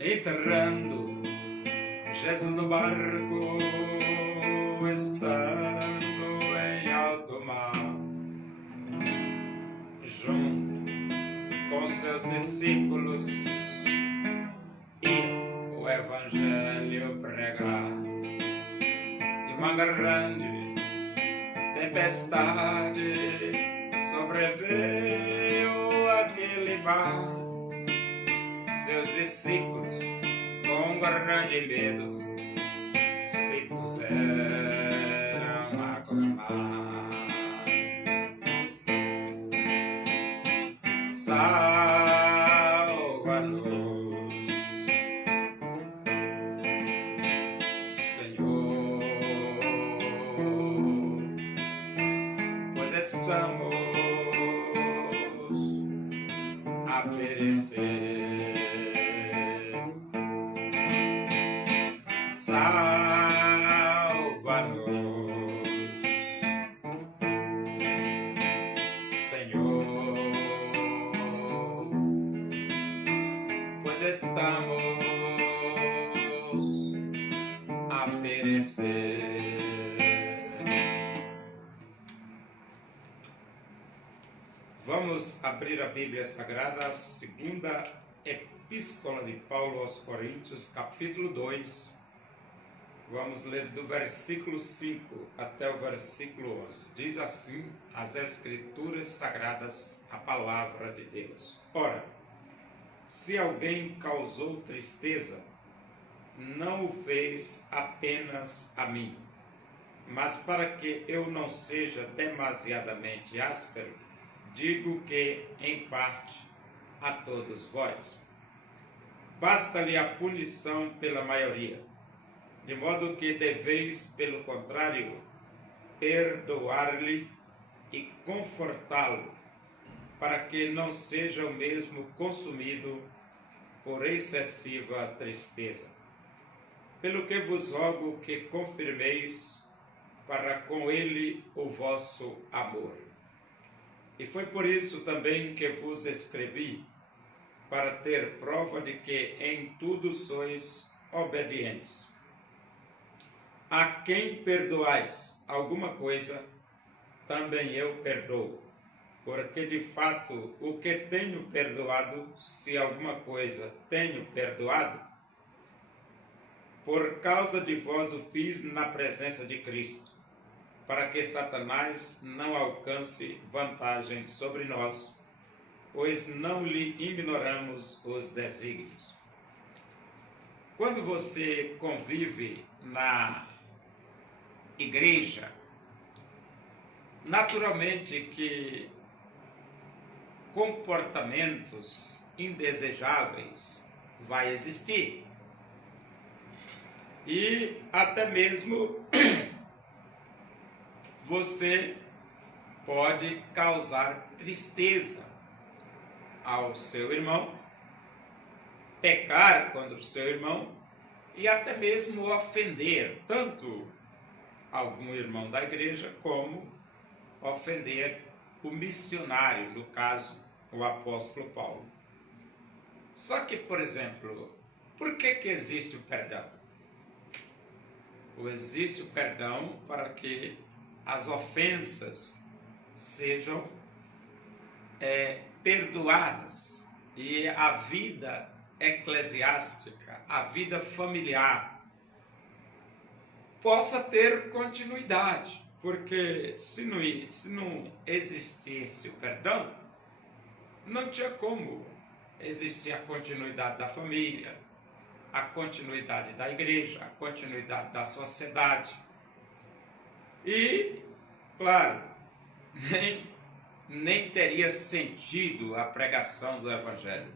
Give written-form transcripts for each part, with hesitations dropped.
Entrando Jesus no barco, estando em alto mar, junto com seus discípulos, e o Evangelho pregar. E uma grande tempestade sobreveio àquele mar. Seus discípulos, com grande medo, se puseram a clamar: salva-nos, Senhor, pois estamos a perecer. Salva-nos, Senhor, pois estamos a perecer. Vamos abrir a Bíblia Sagrada, segunda Epístola de Paulo aos Coríntios, capítulo 2. Vamos ler do versículo 5 até o versículo 11. Diz assim as Escrituras Sagradas, a palavra de Deus. Ora, se alguém causou tristeza, não o fez apenas a mim, mas para que eu não seja demasiadamente áspero, digo que, em parte, a todos vós. Basta-lhe a punição pela maioria, de modo que deveis, pelo contrário, perdoar-lhe e confortá-lo, para que não seja o mesmo consumido por excessiva tristeza. Pelo que vos rogo que confirmeis para com ele o vosso amor. E foi por isso também que vos escrevi, para ter prova de que em tudo sois obedientes. A quem perdoais alguma coisa, também eu perdoo, porque de fato o que tenho perdoado, se alguma coisa tenho perdoado, por causa de vós o fiz na presença de Cristo, para que Satanás não alcance vantagem sobre nós, pois não lhe ignoramos os desígnios. Quando você convive na igreja, naturalmente que comportamentos indesejáveis vai existir. E até mesmo você pode causar tristeza ao seu irmão, pecar contra o seu irmão e até mesmo ofender tanto algum irmão da igreja como ofender o missionário, no caso, o apóstolo Paulo. Só que, por exemplo, por que existe o perdão? Existe o perdão para que as ofensas sejam perdoadas e a vida eclesiástica, a vida familiar, possa ter continuidade, porque se não existisse o perdão, não tinha como existir a continuidade da família, a continuidade da igreja, a continuidade da sociedade. E, claro, nem teria sentido a pregação do Evangelho.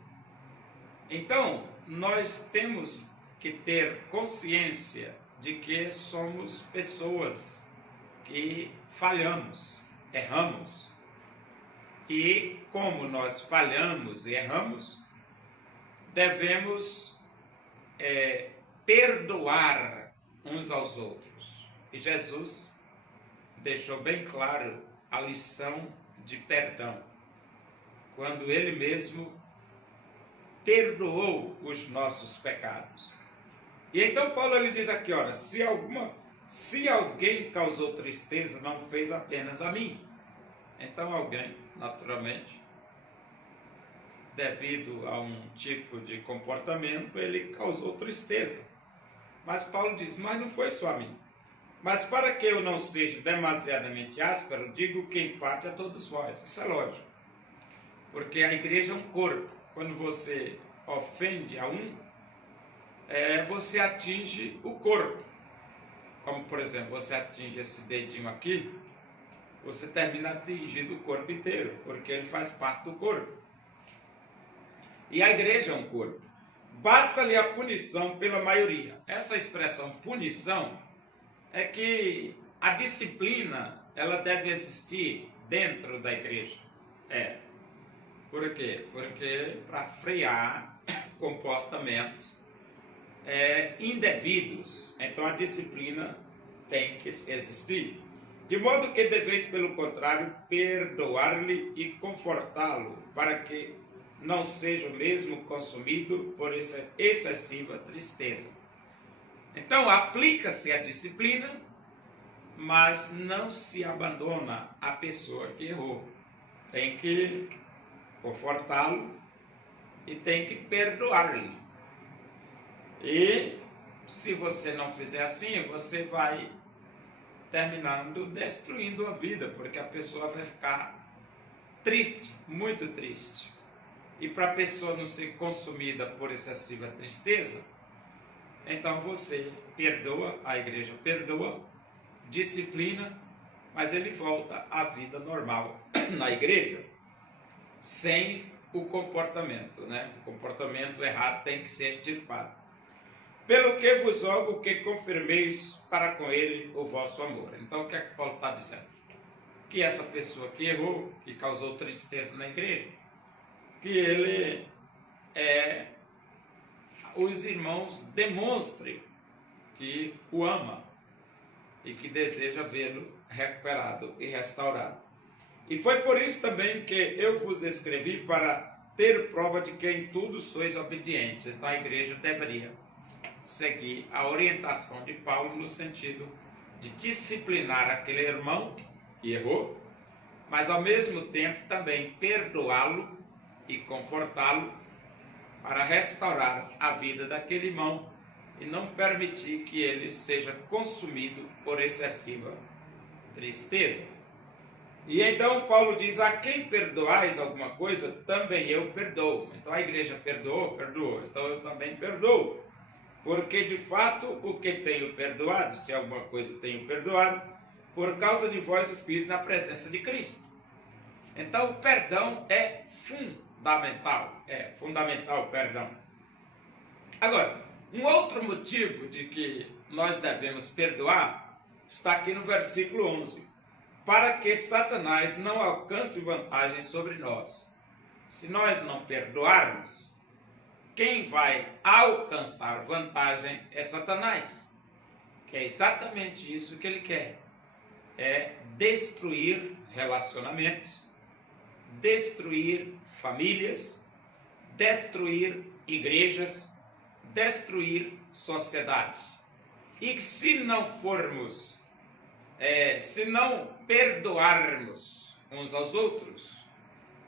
Então, nós temos que ter consciência de que somos pessoas que falhamos, erramos. E como nós falhamos e erramos, devemos perdoar uns aos outros. E Jesus deixou bem claro a lição de perdão. quando Ele mesmo perdoou os nossos pecados. E então Paulo ele diz aqui, olha, se alguém causou tristeza, não fez apenas a mim. Então alguém, naturalmente, devido a um tipo de comportamento, ele causou tristeza. Mas Paulo diz, mas não foi só a mim. Mas para que eu não seja demasiadamente áspero, digo que em parte a todos vós. Isso é lógico. Porque a igreja é um corpo. Quando você ofende a um, você atinge o corpo. Como, por exemplo, você atinge esse dedinho aqui, você termina atingindo o corpo inteiro, porque ele faz parte do corpo. E a igreja é um corpo. Basta-lhe a punição pela maioria. Essa expressão punição é que a disciplina, ela deve existir dentro da igreja. Por quê? Porque para frear comportamentos indevidos, então a disciplina tem que existir. De modo que deveis, pelo contrário, perdoar-lhe e confortá-lo, para que não seja o mesmo consumido por essa excessiva tristeza. Então, aplica-se a disciplina, mas não se abandona a pessoa que errou. Tem que confortá-lo e tem que perdoar-lhe. E se você não fizer assim, você vai terminando destruindo a vida, porque a pessoa vai ficar triste, muito triste. E para a pessoa não ser consumida por excessiva tristeza, então você perdoa, a igreja perdoa, disciplina, mas ele volta à vida normal na igreja, sem o comportamento, né? O comportamento errado tem que ser extirpado. Pelo que vos rogo que confirmeis para com ele o vosso amor. Então o que é que Paulo está dizendo? Que essa pessoa que errou, que causou tristeza na igreja, que ele os irmãos demonstrem que o ama e que deseja vê-lo recuperado e restaurado. E foi por isso também que eu vos escrevi, para ter prova de que em tudo sois obedientes. Então a igreja deveria seguir a orientação de Paulo no sentido de disciplinar aquele irmão que errou, mas ao mesmo tempo também perdoá-lo e confortá-lo para restaurar a vida daquele irmão e não permitir que ele seja consumido por excessiva tristeza. E então Paulo diz, a quem perdoais alguma coisa, também eu perdoo. Então a igreja perdoou, então eu também perdoo. Porque de fato o que tenho perdoado, se alguma coisa tenho perdoado, por causa de vós o fiz na presença de Cristo. Então o perdão é fundamental o perdão. Agora, um outro motivo de que nós devemos perdoar está aqui no versículo 11. Para que Satanás não alcance vantagem sobre nós. Se nós não perdoarmos, quem vai alcançar vantagem é Satanás, que é exatamente isso que ele quer, é destruir relacionamentos, destruir famílias, destruir igrejas, destruir sociedade. E se não se não perdoarmos uns aos outros,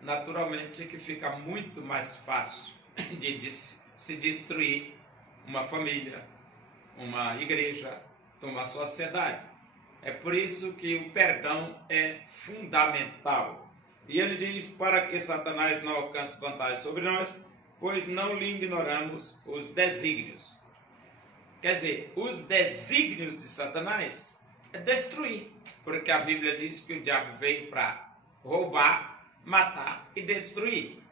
naturalmente é que fica muito mais fácil de se destruir uma família, uma igreja, uma sociedade. É por isso que o perdão é fundamental. E ele diz, para que Satanás não alcance vantagem sobre nós, pois não lhe ignoramos os desígnios. Quer dizer, os desígnios de Satanás é destruir, porque a Bíblia diz que o diabo veio para roubar, matar e destruir.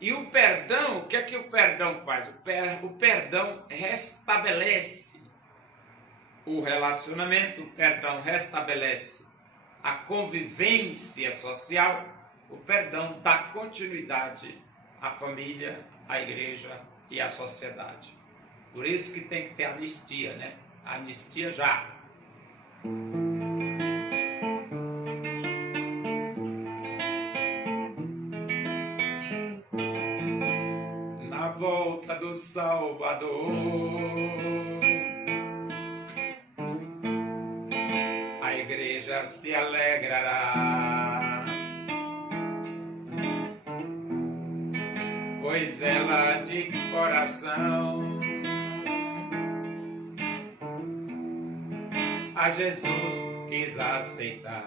E o perdão, o que é que o perdão faz? O perdão restabelece o relacionamento, o perdão restabelece a convivência social, o perdão dá continuidade à família, à igreja e à sociedade. Por isso que tem que ter anistia, né? Anistia já. nosso Salvador. A igreja se alegrará, pois ela de coração a Jesus quis aceitar.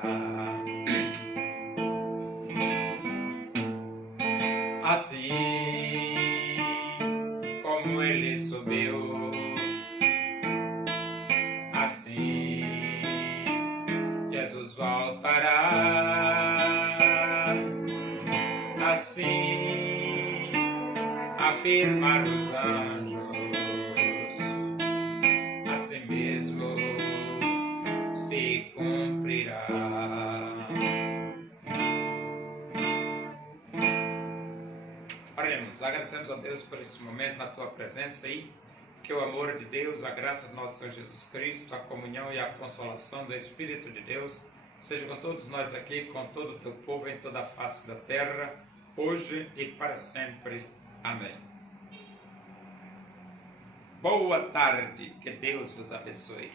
Assim como ele subiu, assim Jesus voltará. Assim afirmar os anjos, assim mesmo se cumprirá. Oremos, agradecemos a Deus por esse momento na tua presença aí, que o amor de Deus, a graça do nosso Senhor Jesus Cristo, a comunhão e a consolação do Espírito de Deus seja com todos nós aqui, com todo o teu povo em toda a face da terra, hoje e para sempre. Amém. Boa tarde, que Deus vos abençoe.